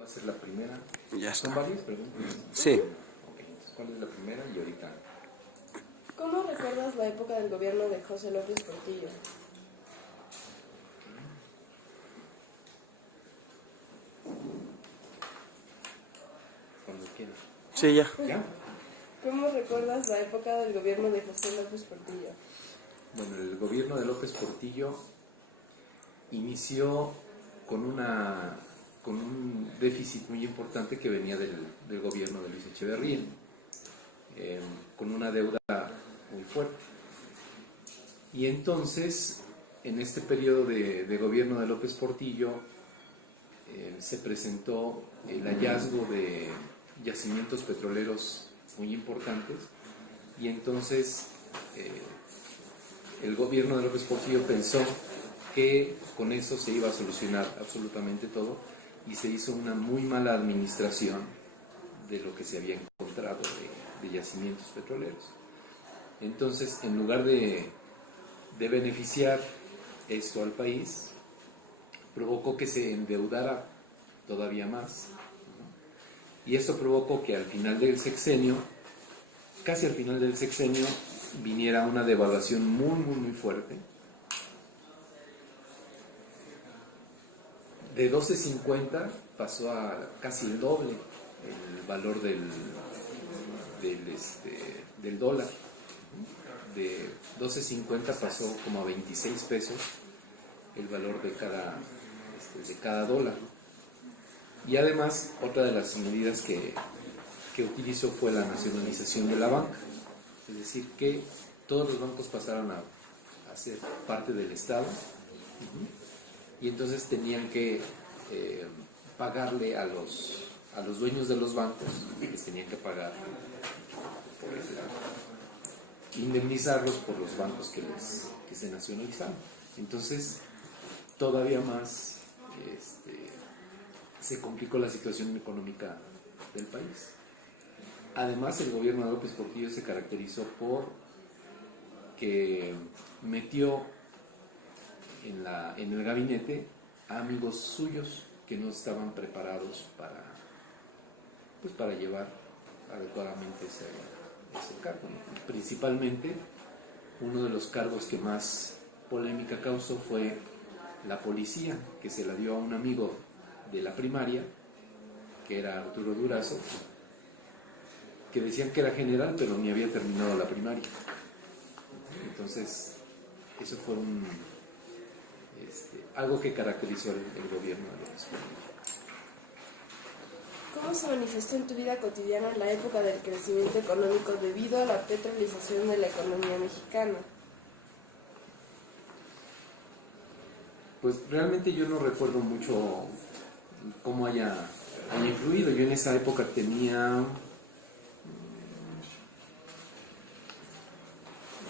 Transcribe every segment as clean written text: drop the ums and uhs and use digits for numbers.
Va a ser la primera. Ya está. ¿Son varias preguntas? Sí. Ok, entonces, ¿cuál es la primera? Y ahorita. ¿Cómo recuerdas la época del gobierno de José López Portillo? Cuando quieras. Sí, ya. ¿Ya? ¿Cómo recuerdas la época del gobierno de José López Portillo? Bueno, el gobierno de López Portillo inició con un déficit muy importante que venía del gobierno de Luis Echeverría, con una deuda muy fuerte. Y entonces, en este periodo de gobierno de López Portillo, se presentó el hallazgo de yacimientos petroleros muy importantes, y entonces el gobierno de López Portillo pensó que con eso se iba a solucionar absolutamente todo, y se hizo una muy mala administración de lo que se había encontrado de yacimientos petroleros. Entonces, en lugar de beneficiar esto al país, provocó que se endeudara todavía más, ¿no? Y esto provocó que al final del sexenio, casi al final del sexenio, viniera una devaluación muy fuerte. De 12.50 pasó a casi el doble el valor del dólar. De 12.50 pasó como a 26 pesos el valor de cada dólar. Y además, otra de las medidas que utilizó fue la nacionalización de la banca. Es decir, que todos los bancos pasaron a ser parte del Estado. Y entonces tenían que pagarle a los dueños de los bancos, les tenían que pagar, indemnizarlos por los bancos que se nacionalizaron. Entonces, todavía más se complicó la situación económica del país. Además, el gobierno de López Portillo se caracterizó por que metió en el gabinete a amigos suyos que no estaban preparados para llevar adecuadamente ese cargo, ¿no? Principalmente, uno de los cargos que más polémica causó fue la policía, que se la dio a un amigo de la primaria, que era Arturo Durazo, que decían que era general, pero ni había terminado la primaria. Entonces, eso fue algo que caracterizó el gobierno de López Portillo. ¿Cómo se manifestó en tu vida cotidiana la época del crecimiento económico debido a la petrolización de la economía mexicana? Pues realmente yo no recuerdo mucho cómo haya influido. Yo en esa época tenía,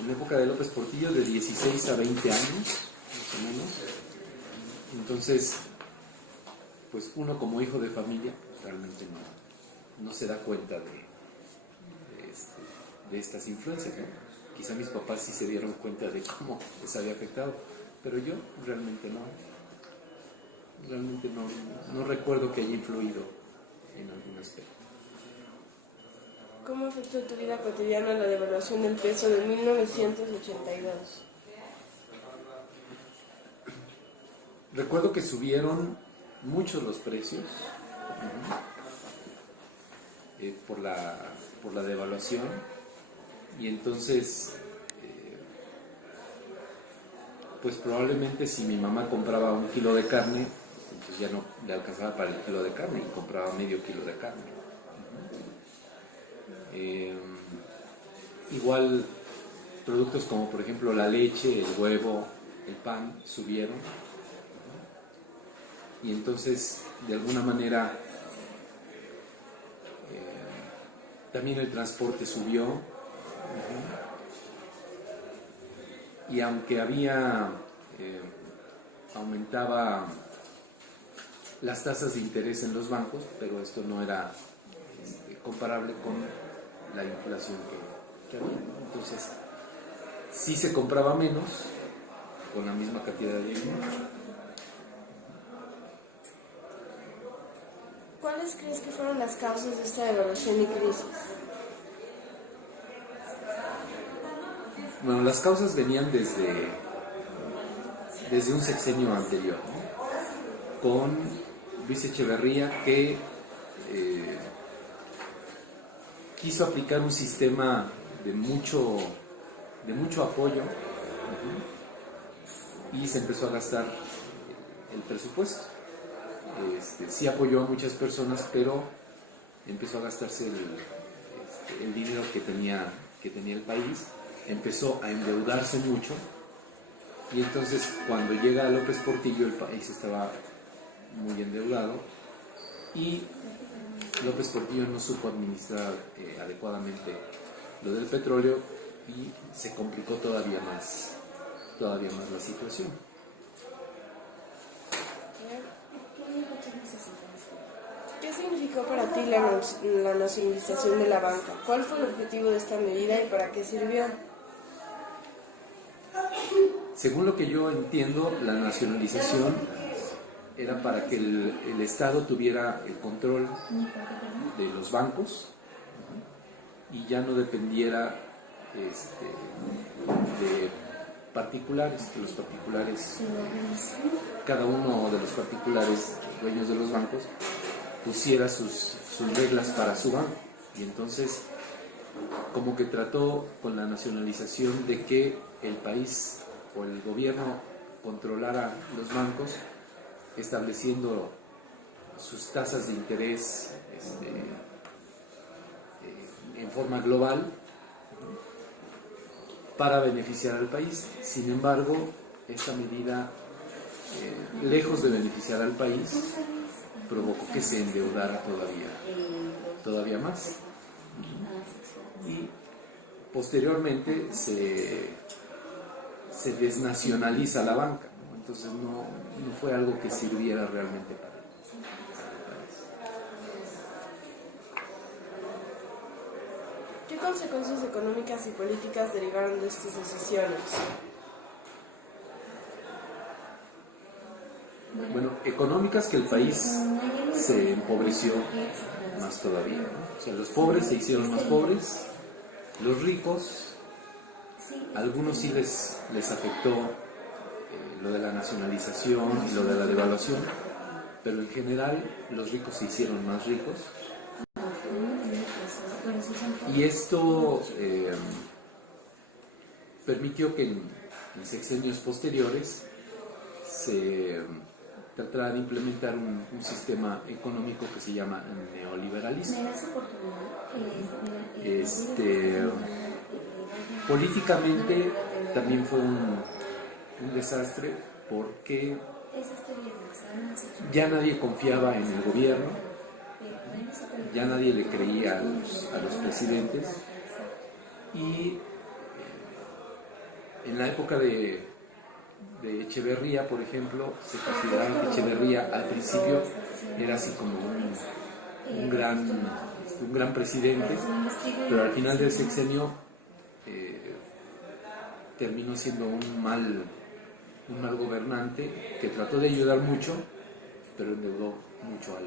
en la época de López Portillo, de 16 a 20 años, más o menos. Entonces, pues uno como hijo de familia realmente no se da cuenta de estas influencias, ¿no? Quizá mis papás sí se dieron cuenta de cómo les había afectado, pero yo realmente no recuerdo que haya influido en algún aspecto. ¿Cómo afectó en tu vida cotidiana la devaluación del peso de 1982? Recuerdo que subieron mucho los precios por la devaluación, y entonces pues probablemente si mi mamá compraba 1 kilo de carne, pues ya no le alcanzaba para el kilo de carne y compraba medio kilo de carne. Igual productos como por ejemplo la leche, el huevo, el pan subieron, y entonces de alguna manera también el transporte subió. Y aunque aumentaba las tasas de interés en los bancos, pero esto no era comparable con la inflación que había. Entonces, sí se compraba menos con la misma cantidad de dinero. ¿Cuáles crees que fueron las causas de esta devaluación y crisis? Bueno, las causas venían desde un sexenio anterior, ¿no? Con Luis Echeverría, que quiso aplicar un sistema de mucho apoyo, y se empezó a gastar el presupuesto. Sí apoyó a muchas personas, pero empezó a gastarse el dinero que tenía el país, empezó a endeudarse mucho, y entonces cuando llega López Portillo el país estaba muy endeudado y López Portillo no supo administrar adecuadamente lo del petróleo y se complicó todavía más la situación. ¿Qué significó para ti la nacionalización de la banca? ¿Cuál fue el objetivo de esta medida y para qué sirvió? Según lo que yo entiendo, la nacionalización era para que el Estado tuviera el control de los bancos y ya no dependiera de particulares, que los particulares, cada uno de los particulares dueños de los bancos pusiera sus reglas para su banco. Y entonces como que trató con la nacionalización de que el país o el gobierno controlara los bancos, estableciendo sus tasas de interés en forma global para beneficiar al país. Sin embargo, esta medida, lejos de beneficiar al país, provocó que se endeudara todavía más. Y posteriormente se desnacionaliza la banca, ¿no? Entonces no fue algo que sirviera realmente para el país. ¿Qué consecuencias económicas y políticas derivaron de estas decisiones? Bueno, económicas, que el país se empobreció más todavía, ¿no? O sea, los pobres se hicieron más pobres, los ricos, algunos sí les afectó lo de la nacionalización y lo de la devaluación, pero en general los ricos se hicieron más ricos. Y esto permitió que en sexenios posteriores se tratara de implementar un sistema económico que se llama neoliberalismo. Políticamente también fue un desastre, porque ya nadie confiaba en el gobierno, ya nadie le creía a los presidentes, y en la época de Echeverría, por ejemplo, se consideraba que Echeverría al principio era así como un gran presidente, pero al final del sexenio terminó siendo un mal gobernante que trató de ayudar mucho, pero endeudó mucho al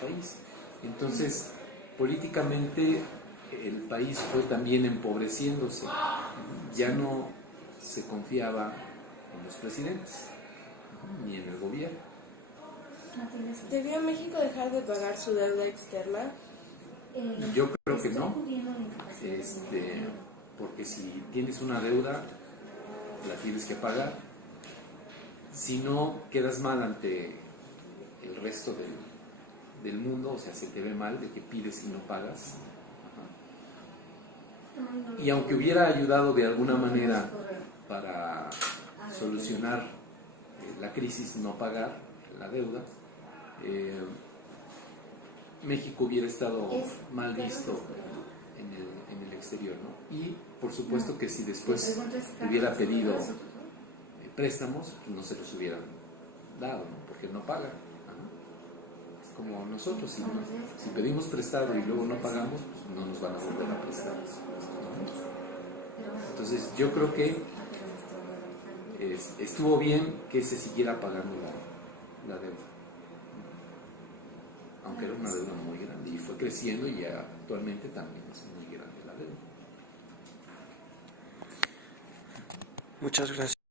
país. Entonces, políticamente el país fue también empobreciéndose, ya no se confiaba en los presidentes ni en el gobierno. ¿Debió México dejar de pagar su deuda externa? Yo creo que no, porque si tienes una deuda, la tienes que pagar. Si no, quedas mal ante el resto del mundo, o sea, se te ve mal de que pides y no pagas. Y aunque hubiera ayudado de alguna manera para solucionar la crisis, no pagar la deuda, México hubiera estado mal visto en el exterior, ¿no? Y por supuesto que si después hubiera pedido préstamos, pues no se los hubieran dado, ¿no? Porque no pagan. Es como nosotros, si pedimos prestado y luego no pagamos, pues no nos van a volver a prestar. Entonces yo creo que estuvo bien que se siguiera pagando la deuda, aunque era una deuda muy grande y fue creciendo y ya actualmente también es muy grande la deuda. Muchas gracias.